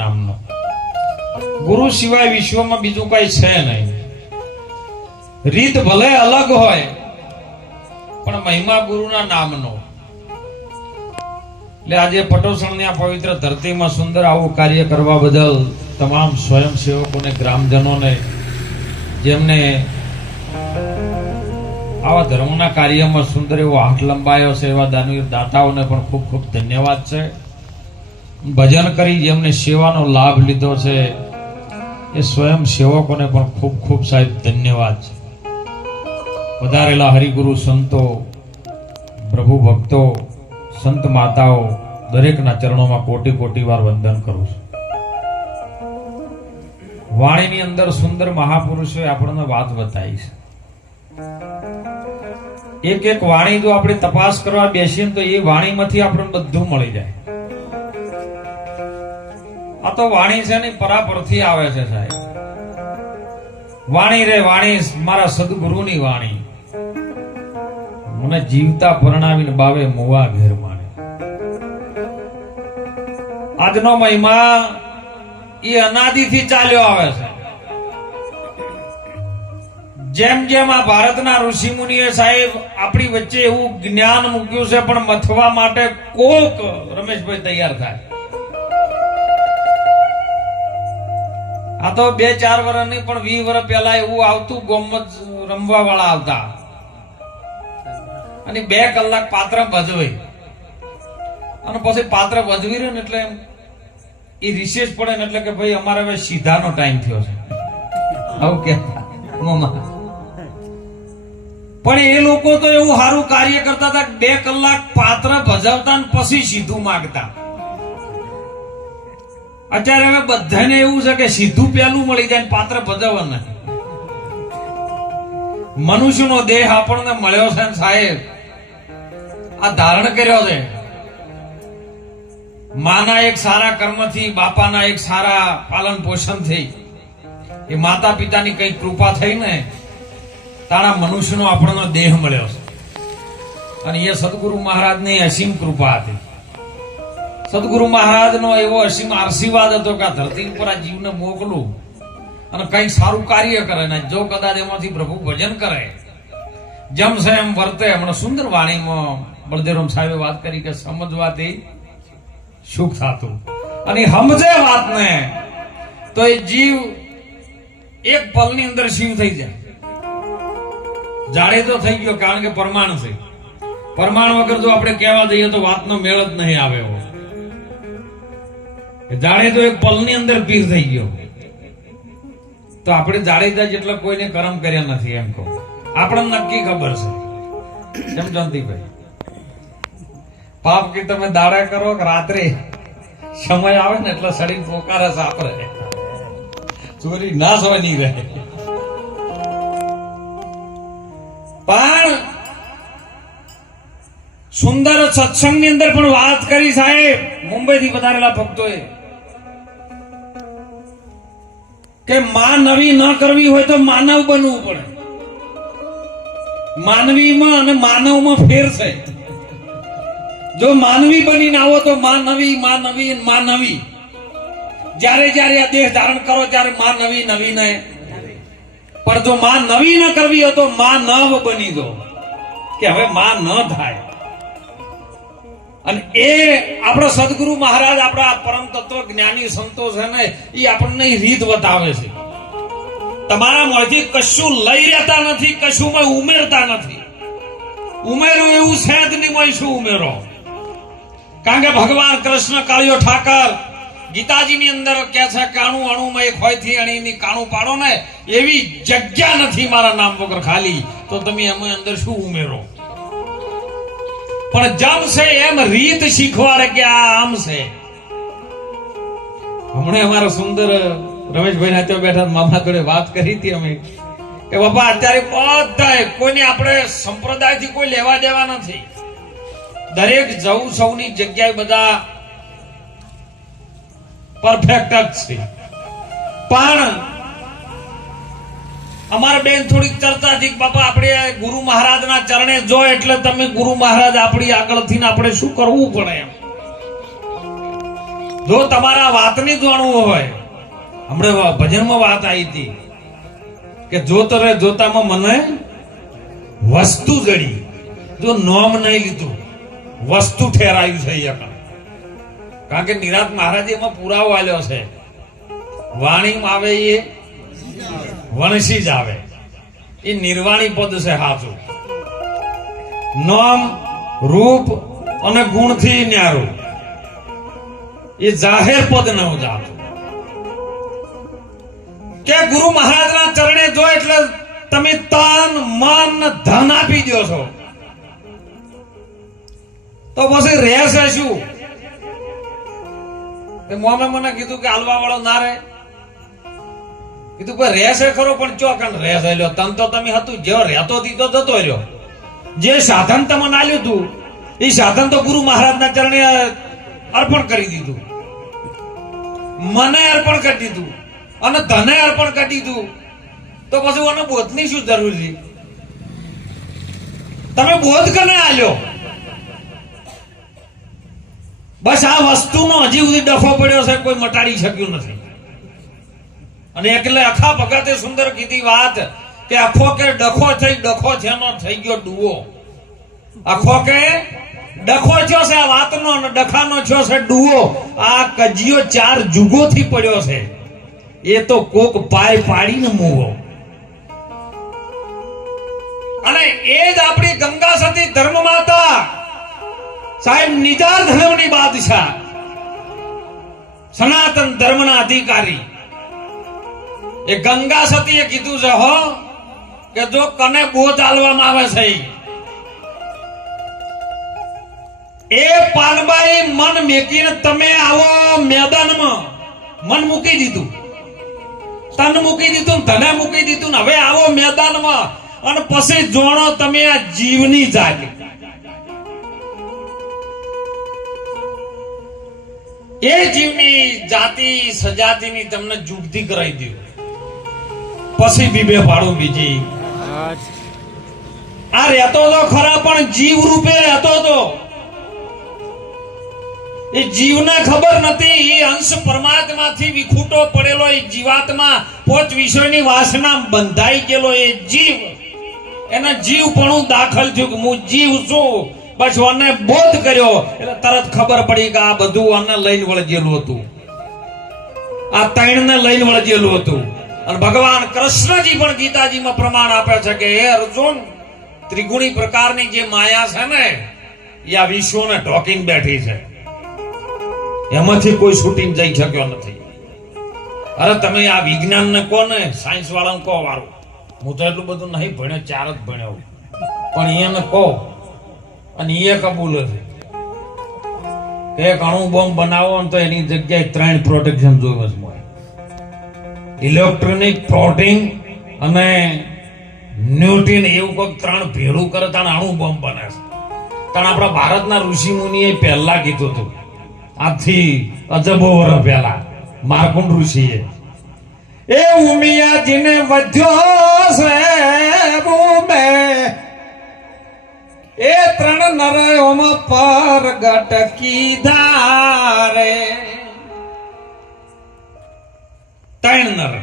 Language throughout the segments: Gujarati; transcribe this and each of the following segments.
નામનો. ગુરુ સિવાય વિશ્વમાં બીજું કઈ છે નહીં. રીત ભલે અલગ હોય, પણ મહિમા ગુરુના નામનો. એટલે આજે પટોસણની આ પવિત્ર ધરતીમાં સુંદર આવું કાર્ય કરવા બદલ તમામ સ્વયંસેવકોને, ગ્રામજનોને, જેમને આવા ધર્મના કાર્યમાં સુંદર એવો હાથ લંબાયો છે, એવા દાનવીર દાતાઓને પણ ખૂબ ખૂબ ધન્યવાદ છે. ભજન કરી જેમને સેવાનો લાભ લીધો છે, એ સ્વયં સેવકોને પણ ખૂબ ખૂબ સાહેબ ધન્યવાદ છે. વધારેલા હરિગુરુ સંતો, પ્રભુ ભક્તો, સંત માતાઓ, દરેકના ચરણોમાં કોટી કોટી વાર વંદન કરું છું. વાણીની અંદર સુંદર મહાપુરુષોએ આપણને વાત બતાવી છે. એક એક વાણી જો આપણે તપાસ કરવા બેસીએ તો એ વાણીમાંથી આપણને બધું મળી જાય. આ તો વાણી છે ને, પરાપરથી આવે છે સાહેબ. વાણી રે વાણી, મારા સદગુરુની વાણી. મને જીવતા પરણાવીને બાવે મુવા ઘેર માને આજનો મહિમા એ અનાદિથી ચાલ્યો આવે છે. જેમ જેમ આ ભારતના ઋષિ મુનિએ સાહેબ આપણી વચ્ચે એવું જ્ઞાન મૂક્યું છે, પણ મથવા માટે કોક રમેશભાઈ તૈયાર થાય. આ તો બે, ચાર વર્ષ નહીં, પણ વીસ વર્ષ પહેલા એવું આવતું, ગોમત રમવા વાળા આવતા. અને બે કલાક પાત્ર ભજવે. અને પછી પાત્ર ભજવી રહ્યું ને એટલે એ રિસેસ પડે ને એટલે કે ભાઈ અમારે હવે સીધાનો ટાઈમ થયો છે. આવું કે પણ એ લોકો તો એવું સારું કાર્ય કરતા હતા બે કલાક પાત્ર ભજવતા ને પછી સીધું માગતા. અત્યારે હવે બધાને એવું છે કે સીધું પેલું મળી જાય પાત્ર ભજવવા નથી મનુષ્યનો દેહ આપણને મળ્યો છે સાહેબ. આ ધારણ કર્યો છે. માના એક સારા કર્મથી, બાપાના એક સારા પાલન પોષણથી. એ માતા પિતાની કઈ કૃપા થઈ ને તારા મનુષ્યનો આપણનો દેહ મળ્યો છે. અને એ સદગુરુ મહારાજની અસીમ કૃપા હતી. સદગુરુ મહારાજનો એવો અસીમ આશીર્વાદ હતો કે આ ધરતી ઉપર આ જીવને મોકલું અને કંઈક સારું કાર્ય કરે ને જો કદાચ એમાંથી પ્રભુ ભજન કરે. જમશે એમ વર્તે, હમણાં સુંદર વાણીમાં બળદેવરામ સાહેબે વાત કરી કે સમજવાથી સુખ થતું. અને સમજે વાતને, તો એ જીવ એક પલની અંદર શિવ થઈ જાય. જાડે તો થઈ ગયો કારણ કે પરમાણુ છે. પરમાણુ વગર જો આપણે કહેવા જઈએ તો વાતનો મેળ જ નહીં આવે એવો. જાડે તો એક પલની અંદર પીર થઈ ગયો. તો આપણે જાડેજા જેટલા કોઈને કરમ કર્યા નથી એમ કહું. આપણને નક્કી ખબર છે. કેમ જયંતિભાઈ? પાપ કે તમે દાડા કરો કે રાત્રે? સમય આવે ને એટલે સડી પોકારે સાપરે ચોરી ના સવાય નહીં રહે. પણ સુંદર સત્સંગની અંદર પણ વાત કરી સાહેબ. મુંબઈ થી વધારેલા ભક્તોએ કે માં નવી ન કરવી હોય તો માનવ બનવું પડે. માનવીમાં અને માનવમાં ફેર છે. જો માનવી બનીને આવો તો માનવી અને નવી જ્યારે જ્યારે આ દેહ ધારણ કરો ત્યારે માં નવી નવી ને. પણ જો માં નવી ન કરવી હોય તો માં નવ બની દો કે હવે માં ન થાય. અને એ આપણા સદગુરુ મહારાજ, આપણા પરમ તત્વ જ્ઞાની સંતો છે ને, એ આપણને રીત બતાવે છે. તમારા મોંથી કશું લઈ રહેતા નથી, કશું ઉમેરતા નથી. ઉમેરો એવું છે જ નહીં મય શું ઉમેરો. કારણ કે ભગવાન કૃષ્ણ કાળિયો ઠાકર, ગીતાજીની અંદર કે છે, કાણું અણુમાં એક હોયથી અણીની કાણું પાડો ને, એવી જગ્યા નથી મારા નામ વગર ખાલી. તો તમે એમાં અંદર શું ઉમેરો? પણ જમશે એમ રીત શીખવાડે કે આ આમ છે. હમણાં અમારા સુંદર રમેશભાઈ ના ત્યાં બેઠા મામા જોડે વાત કરી હતી અમે. કે બાપા, અત્યારે બધા કોઈને આપણે સંપ્રદાયથી કોઈ લેવા દેવા નથી. દરેક જવું સૌની જગ્યાએ બધા પરફેક્ટ જ છે. પણ અમારા બેન થોડીક ચર્ચા થઈ બાપા, આપણે ગુરુ મહારાજના ચરણે જો એટલે તમે ગુરુ મહારાજ આપણી આગળથી આપણે શું કરવું પડે એમ? જો તમારા વાતની જાણવું હોય. હમણાં ભજનમાં વાત આવી હતી કે જોતો રે જોતામાં મને વસ્તુ જડી જો નોમ નહીં લીધું, વસ્તુ ઠેરાયું છે અહીંયા. કારણ કે નિરાત મહારાજે એમાં પુરાવો આલ્યો છે. વાણીમાં આવે એ વણસી જ આવે. એ નિર્વાણી પદ છે સાચું નામ, રૂપ અને ગુણથી ન્યારું. એ જાહેર પદ ન કે ગુરુ મહારાજના ચરણે જો એટલે તમે તન, મન ધન આપી દો છો. તો પછી રહેશે શું? મોમે મને કીધું કે હાલવા વાળો ના રહે. કીધું, ભાઈ, રહેશે ખરો, પણ ચોકન રહેશે? લ્યો, તમ તો તમે હતું, જે રહેતો હતી તો જતો રહ્યો. જે સાધન તમને આલ્યું હતું એ સાધન તો ગુરુ મહારાજના ચરણે અર્પણ કરી દીધું. મને અર્પણ કરી દીધું અને ધને અર્પણ કરી દીધું. તો પછી મને બોધની શું જરૂર છે? તમે બોધ કને આલ્યો? બસ આ વસ્તુનો હજી સુધી ડફો પડ્યો છે, કોઈ મટાડી શક્યું નથી. અને એટલે અખા ભગતે સુંદર કીધી વાત કે અખો કે ડખો થઈ, ડખો થેનો થઈ ગયો ડુઓ અખો કે ડખો થયો છે, આ વાતનો અને ડખાનો થયો છે ડુઓ આ કજિયો ચાર જુગોથી પડ્યો છે. એ તો કોક પાય પાડીને મૂવો. અને એ જ આપણી ગંગા સતી ધર્મ માતા સાહેબ નિજાર ધર્મની બાદશાહ, સનાતન ધર્મના અધિકારી. એ ગંગા સતીએ કીધું છે, હો, કે જો કને બોધ આલવામાં આવે છે એ પાનબાઈ મન મેકીને તમે આવો મેદાનમાં. મન મૂકી દીધું. તન મૂકી દીધું ધને મૂકી દીધું હવે આવો મેદાનમાં. અને પછી જોણો તમે આ જીવની જાગે. એ જીવની જાતિ સજાતિની તમને જુગતી કરાવી દઉં પછી બીબે ભાડું બીજી આ રહેતો તો ખરા પણ જીવ રૂપે રહેતો તો. એ જીવને ખબર નથી એ અંશ પરમાત્માથી વિખૂટો પડેલો એ જીવાત્મા પોચ વિષયની વાસના બંધાઈ ગયેલો એ જીવ. એના જીવપણું દાખલ થયું કે હું જીવ છું. બસ અને બોધ કર્યો એટલે તરત ખબર પડી કે આ બધું આને લઈને વળગેલું હતું. આ ત્રણને લઈને વળગેલું હતું. અને ભગવાન કૃષ્ણજી પણ ગીતાજીમાં પ્રમાણ આપે છે કે, હે અર્જુન, ત્રિગુણી પ્રકારની જે માયા છે ને, એ આ વિશ્વને ઢોકીને બેઠી છે. એમાંથી કોઈ શૂટિંગ જઈ શક્યો નથી. અરે તમે આ વિજ્ઞાન ને કહો ને સાયન્સ વાળાને કહો વારું. હું તો એટલું બધું નહીં ભણ્યો, ચાર જ ભણ્યો પણ એને કહો, અને એ કબૂલ છે. એક અણુ બોમ્બ બનાવો તો એની જગ્યાએ ત્રણ પ્રોટેક્શન જોયું છે. ઇલેક્ટ્રોનિક પ્રોટીન અને ન્યુટ્રિન એવું કોઈક ત્રણ ભેળું કરે તાણ અણુ બોમ્બ બને છે. તાણ આપણા ભારતના ઋષિ મુનિએ પહેલા કીધું હતું. આજથી અજબો વર્ષ પહેલા, માર્કુંડ ઋષિએ. એ ઉમિયાજીને વધ્યો છે એ ત્રણ નરયોમાં પરગટ કીધારે. ત્રણ નર.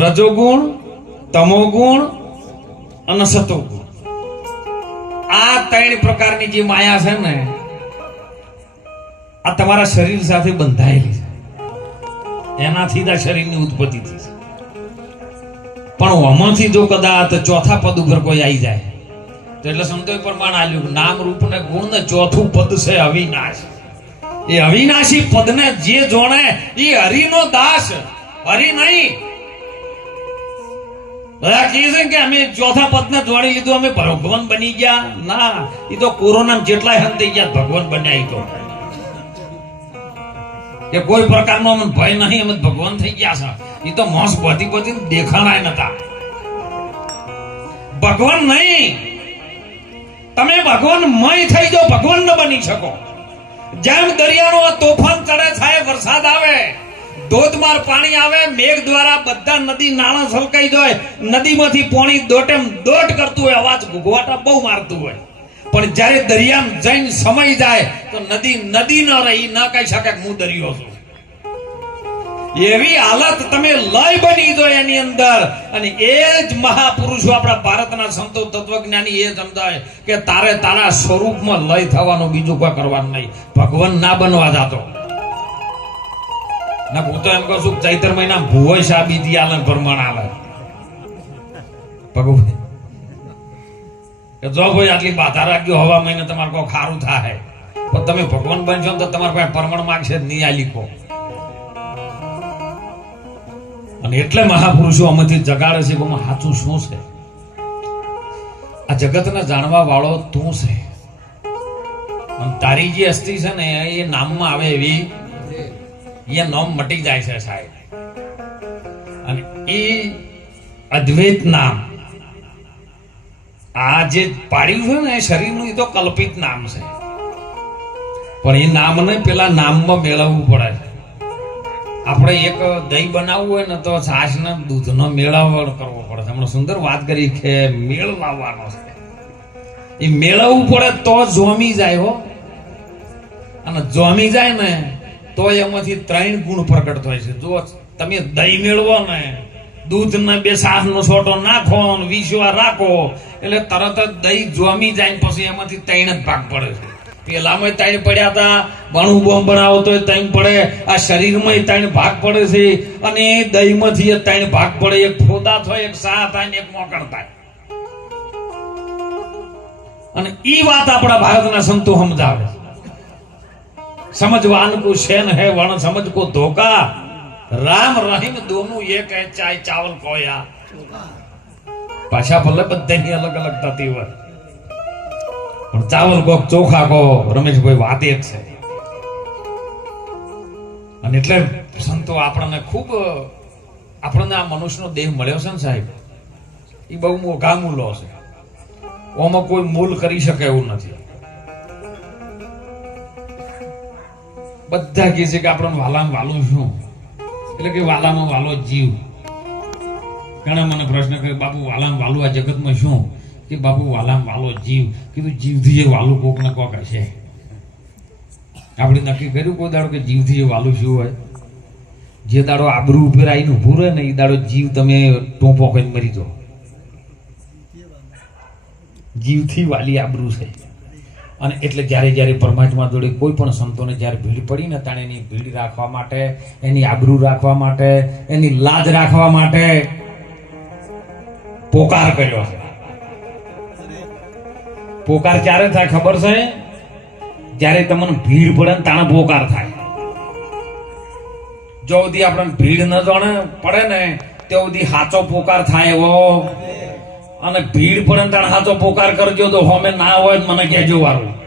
રજોગુણ, તમોગુણ અને સતોગુણ આ ત્રણ પ્રકારની જે માયા છે ને, આ તમારા શરીર સાથે બંધાયેલી છે. એનાથી જ આ શરીરની ઉત્પત્તિ થઈ છે. પણ આમાંથી જો કદાચ ચોથા પદ ઉપર કોઈ આવી જાય, તો એટલે સંતોએ પ્રમાણ આલ્યું નામ રૂપ ને ગુણ ને ચોથું પદ છે અવિનાશ. એ અવિનાશી પદને જે જોણે એ હરિનો દાસ, હરિ નહીં. બધા કહે છે કે અમે ચોથા પદને જોડી લીધું, અમે ભગવાન બની ગયા. ના, એ તો કોરોના જેટલા હન થઈ ગયા, ભગવાન બન્યા તો. કે કોઈ પ્રકારનો અમને ભય નહીં, અમે ભગવાન થઈ ગયા છે. એ તો મોસ બધી બધી દેખાણાય નતા. ભગવાન નહીં. તમે ભગવાન મય થઈ જાઓ, ભગવાન ન બની શકો. જેમ દરિયાનો તોફાન ચડે થાય વરસાદ આવે, ધોધમાર પાણી આવે, મેઘ દ્વારા બધા નદી નાણાં છલકાઈ જાય, નદીમાંથી પાણી દોટેમ દોટ કરતું હોય, અવાજ ઘૂઘવાટા બહુ મારતું હોય. પણ જ્યારે દરિયામાં જઈને સમય જાય, તો નદી નદી ન રહી, ન કહી શકે હું દરિયો છું. એવી હાલત તમે લય બની દો એની અંદર. અને એ જ મહાપુરુષો આપણા ભારતના સંતો તત્વજ્ઞાની એ સમજાય કે તારે તારા સ્વરૂપમાં લય થવાનું બીજું કોઈ કરવાનું નહીં. ભગવાન ના બનવા જાતો. ના, હું તો એમ કહું છું ચૈત્ર મહિના ભુવય સાબી દી આલે ભરમણ આલે. ભગવાન. જો કોઈ આટલી બાધા રાખ્યો હવા મહિને તમારે કોઈ ખારું થાય પણ તમે ભગવાન બનશો તો તમારે કોઈ પરમણ માગશે નહીં આ લીખો અને એટલે મહાપુરુષો આમાંથી જગાડે છે કે સાચું શું છે? આ જગતને જાણવા વાળો તું છે. તારી જે અસ્થિ છે ને, એ નામમાં આવે એવી, એ નામ મટી જાય છે સાહેબ. અને એ અદ્વૈત નામ, આ જે પાડ્યું છે ને, એ શરીરનું એ તો કલ્પિત નામ છે. પણ એ નામને પેલા નામમાં મેળવવું પડે છે. આપણે એક દહીં બનાવવું હોય ને તો છાશને દૂધનો મેળાવડ કરવો પડે હમણાં સુંદર વાત કરી કે મેળ લાવવાનો છે. એ મેળવવું પડે તો જોમી જાય હો. અને જોમી જાય ને તો એમાંથી ત્રણ ગુણ પ્રગટ થાય છે. જો તમે દહીં મેળવો ને દૂધ ને બે સાસ નો છોટો નાખો વિશ્વા રાખો, એટલે તરત જ દહીં જોમી જાય પછી એમાંથી ત્રણ જ ભાગ પડે છે. પેલામાં ત્રણ પડ્યા હતા. ભણું બોમ બનાવો તો ત્રણ પડે. આ શરીરમાં ત્રણ ભાગ પડે છે. અને દહીંમાંથી એ ત્રણ ભાગ પડે. એક ફોદા થાય એક સા થાય ને એક મોકળ થાય. અને ઈ વાત આપણા ભારતના સંતો સમજાવે સમજવાન કો શેન હે વણ સમજ કો ધોકા? રામ રહીમ દોનું એક હે ચાય ચાવલ કોયા ભાષા ભલે બધાની અલગ અલગ થતી હોય. પણ ચાવલ કોક ચોખા કો રમેશભાઈ વાત એક છે. અને એટલે સંતો આપણને ખૂબ, આપણને આ મનુષ્યનો દેહ મળ્યો છે ને સાહેબ? એ બહુ મોઘા મૂલો છે. ઓમાં કોઈ મૂલ કરી શકે એવું નથી. બધા કહે છે કે આપણને વાલામાં વાલું શું? એટલે કે વાલામાં વાલો જીવ. ઘણા મને પ્રશ્ન કરે બાપુ, વાલામાં વાલું આ જગતમાં શું? કે બાપુ વાલામ વાલો જીવ. કીધું જીવથી એ વાલું કોક ને કોક હશે. આપણે નક્કી કર્યું કોઈ દાડો કે જીવથી એ વાલું શું હોય? જે દાડો આબરૂ ઉપર આવીને ઊભું રહે ને એ દાડો જીવ તમે ટોપો કહીને મરી જાઓ. જીવથી વાલી આબરૂ છે. અને એટલે જ્યારે જ્યારે પરમાત્મા જોડે કોઈ પણ સંતોને જ્યારે ભીડ પડી ને તાણે એની ભીડ રાખવા માટે, એની આબરૂ રાખવા માટે, એની લાજ રાખવા માટે પોકાર કર્યો. છે પોકાર ક્યારે થાય ખબર છે? જ્યારે તમને ભીડ પડે ને તાણે પોકાર થાય. જો સુધી આપણને ભીડ ન જાણે, પડે ને તે સુધી સાચો પોકાર થાય એવો. અને ભીડ પડે ને તાણે સાચો પોકાર કરજો તો હોમે ના હોય મને કહેજો વારું.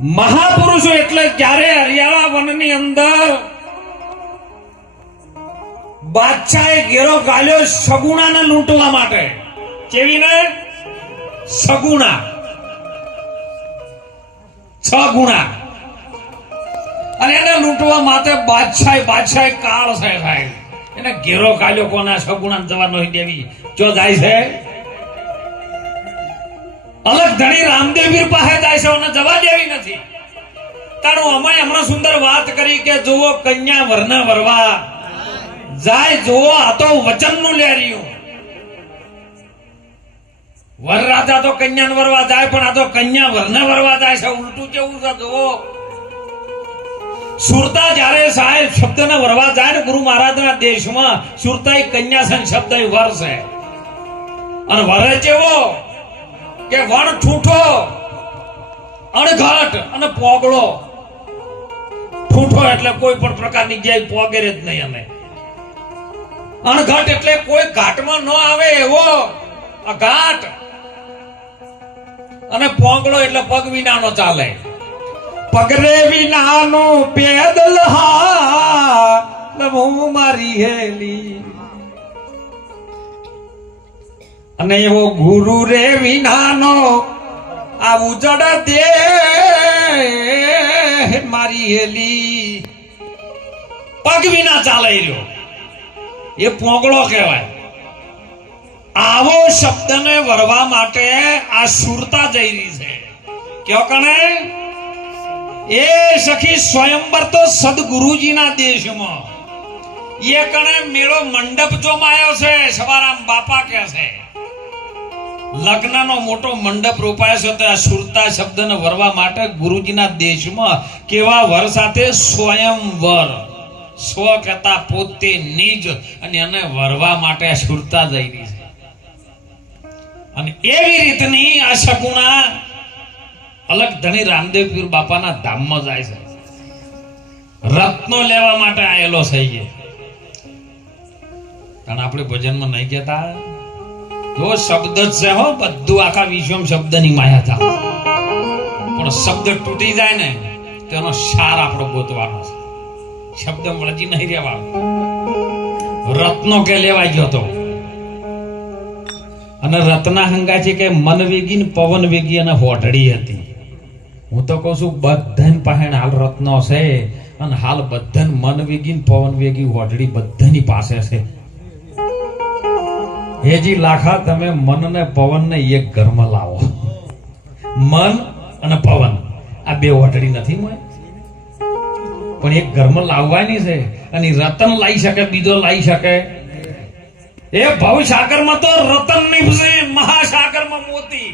મહાપુરુષો એટલે જ્યારે હરિયાળા વનની અંદર બાદશાહે ઘેરો ગાલ્યો સગુણાને લૂંટવા માટે. કેવીને? સગુણા છ ગુણા. અને એને લૂંટવા માટે બાદશાહ બાદશાહ કાળ છે સાહેબ. એને ઘેરો કાલ્યો કોના સગુણા જવાનો દેવી. જો જાય છે? અલગ ધણી રામદેવીર પાસે જાય છે અને જવા દેવી નથી. તારું અમે હમણાં સુંદર વાત કરી કે જુઓ કન્યા વરના વરવા. જાય જુઓ, આ તો વચનનું લેરિયું વર રાજા તો કન્યા વરવા જાય, પણ આ તો કન્યા વરને વરવા જાય છે. ઉલટું કેવું છે સુરતા જ્યારે સાહેબ શબ્દને વરવા જાય ને ગુરુ મહારાજના દેશમાં સુરતા કન્યા છે શબ્દ વર છે. અને વરે કેવો? કે વણ ઠૂઠો, અણઘટ અને પોગળો. ઠૂઠો એટલે કોઈ પણ પ્રકારની જગ્યાએ પોગેરે જ નહીં અમે. અણઘટ એટલે કોઈ ઘાટમાં ન આવે એવો. આ ઘાટ અને પોંગળો એટલે પગ વિનાનો ચાલે. પગરે વિનાનો પેદલ હા હું મારી હેલી. અને એવો ગુરુ રે વિનાનો આ ઉજડ દે મારી હેલી. પગ વિના ચાલે રહ્યો. એ પોંગળો કહેવાય. આવો શબ્દને વરવા માટે આ સુરતા જઈ રહી છે. કયો કણે? એ સખી સ્વયંવર તો સદગુરુજીના દેશમાં. એ કણે મેળો મંડપ જોમાયો છે, સવારામ બાપા કે છે. લગ્નનો મોટો મંડપ રોપાયો છે તો આ સુરતા શબ્દને વરવા માટે ગુરુજીના દેશમાં કેવા વર સાથે સ્વયંવર. સ્વ કહેતા પોતે નિજ અને એને વરવા માટે સુરતા જઈ રહી છે. અને એવી રીતની આ શકુના અલગ ધણી રામદેવ પીર બાપાના ધામમાં જાય છે. રત્નો લેવા માટે આયેલો એ. કારણ આપણે ભજનમાં નહીં કહેતા. જો શબ્દ જ છે હો, બધું આખા વિશ્વમ શબ્દની માયા થા પણ શબ્દ તૂટી જાય ને તેનો સાર આપણો ગોતવાનો છે. શબ્દ વળજી નહીં રહેવાનો. રત્નો કે લેવાઈ ગયો તો? અને રત્ના હંગા છે કે મન વેગી પવન વેગી અને હોટડી હતી. હું તો કહું છું, બધાને પાસે હાલ રત્નો છે અને હાલ બધાને મન વેગી ને પવન વેગી હોટડી બધાની પાસે છે. હેજી લાખા, તમે મન ને પવન ને એક ઘરમાં લાવો. મન અને પવન, આ બે હોટડી નથી મળે. પણ એક ઘરમાં લાવવાની છે અને રતન લાવી શકે, બીજો લાવી શકે. એ ભવમાં તો રતન નીપશે મહાસાગરમાં મોતી.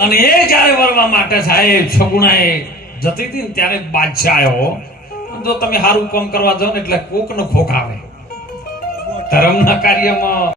અને એ જ્યારે વરવા માટે સાહેબ સગુણાએ જતી હતી ને ત્યારે બાદશાહ આવ્યો. જો તમે સારું કામ કરવા જાઓ ને એટલે કોક નો ખોખ આવે. ધર્મના કાર્યમાં